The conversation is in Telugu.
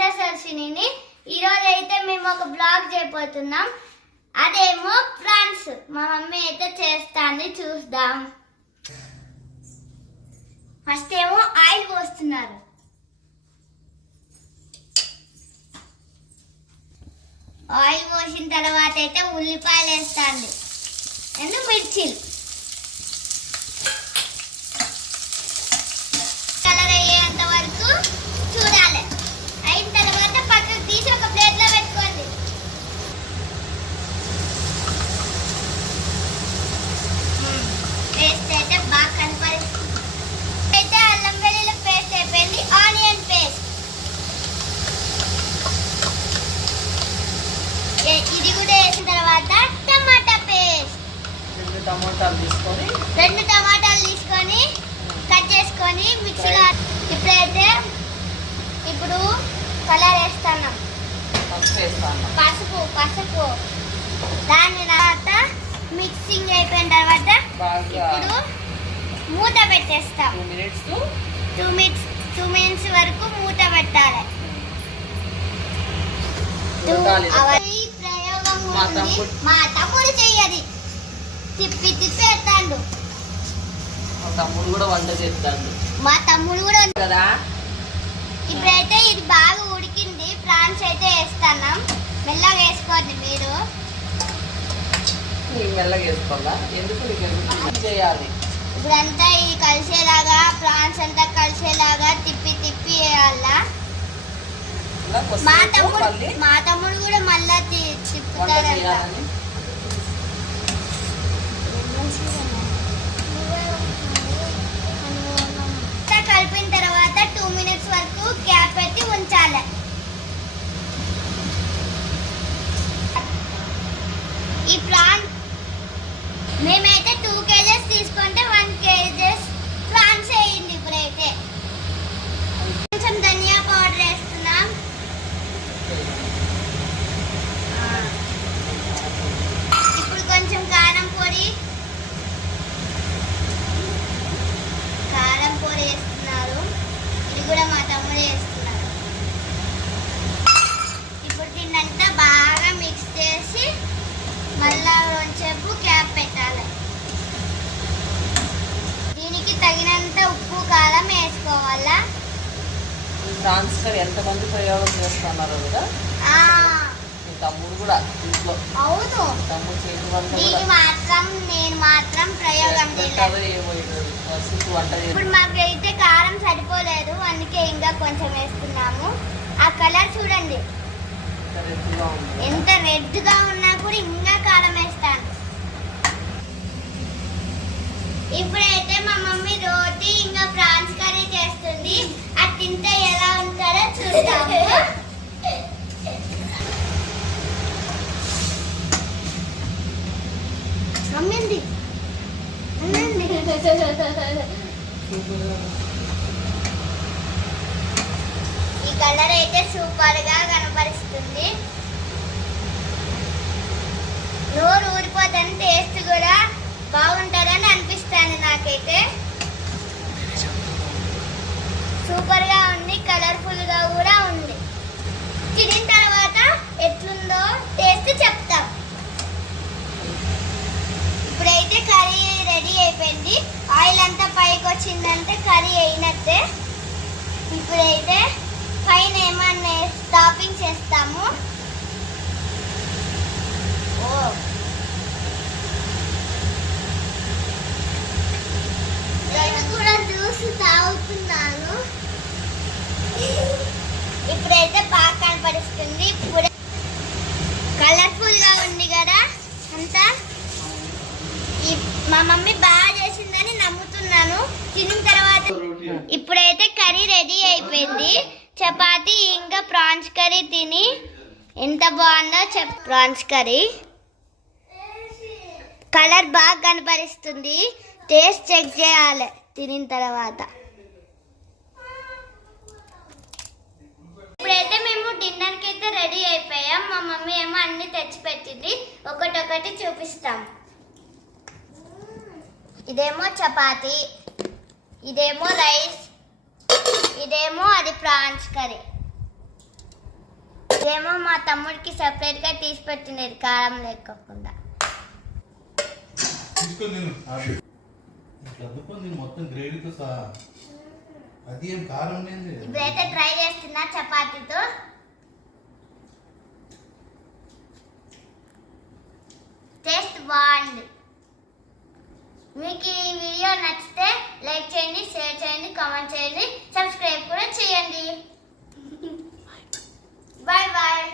ప్రిన్సెస్ అర్షినిని. ఈరోజు అయితే మేము ఒక బ్లాగ్ చేయబోతున్నాం. అదేమో ఫ్రాన్స్. మా మమ్మీ అయితే చేస్తాంది, చూద్దాం. ఫస్ట్ ఏమో ఆయిల్ పోస్తున్నారు. ఆయిల్ పోసిన తర్వాత అయితే ఉల్లిపాయలు వేస్తాండి, మిర్చిలు. కలర్ అయ్యేంత వరకు చూడాలి. అయిన తర్వాత పక్కకు తీసి ఒక ప్లేట్లో పెట్టుకోండి. పేస్ట్ అయితే బాగా కనపడుతుంది. అయితే అల్లం వెల్లుల్లి పేస్ట్ అయిపోయింది. ఆనియన్ పేస్ట్ ఇది కూడా వేసిన తర్వాత టమాటా పేస్ట్. రెండు టమాటాలు తీసుకొని కట్ చేసుకొని మిక్సీలో. ఇప్పుడు కలర్ వేస్తున్నాం, పసుపు. దాని తర్వాత మిక్సింగ్ అయిపోయిన తర్వాత ఇప్పుడు మూత పెట్టేస్తాం. 2 మినిట్స్ వరకు మూత పెట్టాలి. మా తమ్ముడు చెయ్యది, తిప్పి వేస్తాడు. మా తమ్ముడు కూడా కదా. ఇప్పుడైతే ఇది బాగా ఉడికింది. ప్రాన్స్ అయితే వేస్తున్నాం. మెల్లగా వేసుకోండి మీరు. ఇప్పుడంతా ఇది కలిసేలాగా, ప్రాన్స్ అంతా కలిసేలాగా తిప్పి వేయాలా. మా తమ్ముడు కూడా మళ్ళా తిప్పుతారంట. కలిపిన తర్వాత 2 మినిట్స్ వరకు గ్యాప్ పెట్టి ఉంచాలి. ఈ ప్రాన్ మేమైతే 2 kgs తీసుకుంటే 1 kgs ప్రాన్స్ వేయండి. ఇప్పుడైతే కొంచెం ధనియా పౌడర్ వేస్తున్నాం. ఇప్పుడు కొంచెం కారం పొడి వేస్తున్నారు. ఇది కూడా మా తమ్ముడు వేస్తున్నారు. ఇప్పుడు దీన్నంతా బాగా మిక్స్ చేసి మళ్ళా కొంచెంసేపు క్యాప్ పెట్టాలి. దీనికి తగినంత ఉప్పు కారం వేసుకోవాలా. ఫ్రాన్స్ కర్రీ ఎంతమంది ప్రయోగం చేస్తున్నారు కదా. తమ్ముడు కూడా ఇంట్లో. అవును, నేను మాత్రం ప్రయోగం చేయలేదు. ఇప్పుడు మాకైతే కారం సరిపోలేదు, అందుకే ఇంకా కొంచెం వేస్తున్నాము. ఆ కలర్ చూడండి ఎంత రెడ్ గా ఉన్నా కూడా ఇంకా కారం వేస్తాను. ఇప్పుడైతే మా మమ్మీ రోటీ ఇంకా ప్రాన్స్ కర్రీ చేస్తుంది. అది తింటే ఎలా ఉంటారో చూద్దాము. అమ్మింది ఈ కలర్ అయితే సూపర్ గా కనపరుస్తుంది. నోరు ఊరిపోతుంది. టేస్ట్ కూడా బాగుంటుందని అనిపిస్తుంది నాకైతే. సూపర్ గా ఉంది, కలర్ఫుల్ గా కూడా ఉంది. తినిన తర్వాత ఎట్లుందో టేస్ట్ చెప్తాం. ఇప్పుడైతే కర్రీ రెడీ అయిపోయింది. ఆయిల్ అంతా పైకి వచ్చిందంటే కర్రీ అయినట్టే. ఇప్పుడైతే పైన ఏమన్నా టాపింగ్ చేస్తాము. నేను కూడా జ్యూస్ తాగుతున్నాను. ఇప్పుడైతే బాగా కనపడుస్తుంది. ఇప్పుడు కలర్ఫుల్ గా ఉంది కదా అంతా. మా మమ్మీ బాగా చేసిందని నమ్ముతున్నాను. తిన్న తర్వాత ఇప్పుడైతే కర్రీ రెడీ అయిపోయింది. చపాతీ ఇంకా ప్రాన్స్ కర్రీ తిని ఎంత బాగుందో ప్రాన్స్ కర్రీ. కలర్ బాగా కనపరుస్తుంది. టేస్ట్ చెక్ చేయాలి తినిన తర్వాత. ఇప్పుడైతే మేము డిన్నర్కి అయితే రెడీ అయిపోయాం. మా మమ్మీ ఏమో అన్ని తెచ్చిపెట్టింది. ఒకటొకటి చూపిస్తాం. ఇదేమో చపాతీ, ఇదేమో రైస్, ఇదేమో అది ప్రాన్స్ కర్రీ. ఏమో మా తమ్ముడికి సెపరేట్ గా తీసి పెట్టినది కారం లేకుండా. తీసుకొని తిను ఇట్లా అద్దుకొని తిను మొత్తం గ్రేవీతో సహా. అది ఏం కారం లేని. ఇప్పుడైతే ట్రై చేస్తున్నా చపాతీతో. టేస్ట్ బాగుంది. మీకు ఈ వీడియో నచ్చితే లైక్ చేయండి, షేర్ చేయండి, కామెంట్ చేయండి, సబ్స్క్రైబ్ కూడా చేయండి. Bye bye.